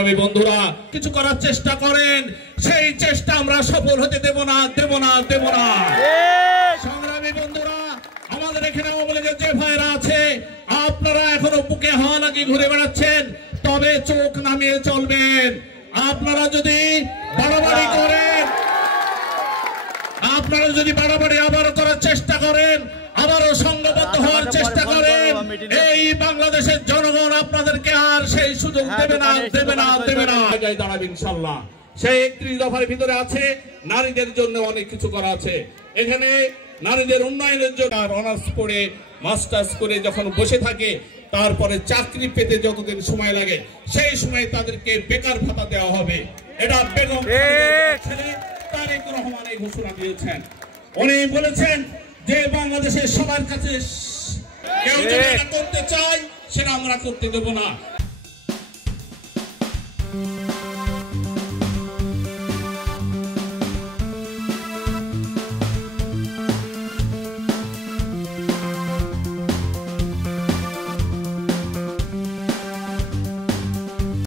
আমি বন্ধুরা কিছু করার চেষ্টা করেন, সেই চেষ্টা আমরা সফল হতে দেব না। সংগ্রামী বন্ধুরা, আমাদের এখানে আওয়ামী লীগের যে ভাইরা আছে, আপনারা এখনো বুকে হাওয়া লাগিয়ে ঘুরে বেড়াচ্ছেন, তবে চোখ নামিয়ে চলবেন। আপনারা যদি বাড়াবাড়ি করেন, আপনারা যদি বাড়াবাড়ি আবারও করার চেষ্টা করেন, আবারও সংঘবদ্ধ হওয়ার চেষ্টা করেন, এই বাংলাদেশের জনগণ আপনাদেরকে আর সেই সুযোগ দেবে না। দাঁড়াবে ইনশাল্লাহ। সেই 31 দফার ভিতরে আছে নারীদের জন্য অনেক কিছু করা আছে। এখানে নারীদের উন্নয়নের জন্য অনার্স পড়ে মাস্টার্স করে যখন বসে থাকে, তারপরে চাকরি পেতে যতদিন সময় লাগে, সেই সময় তাদেরকে বেকার ভাতা দেওয়া হবে। এটা বেগম ছেলে তারেক রহমান এই ঘোষণা দিয়েছেন। উনি বলেছেন যে বাংলাদেশের সবার কাছে কেউ যদি এটা করতে চায়, সেটা আমরা করতে দেব না।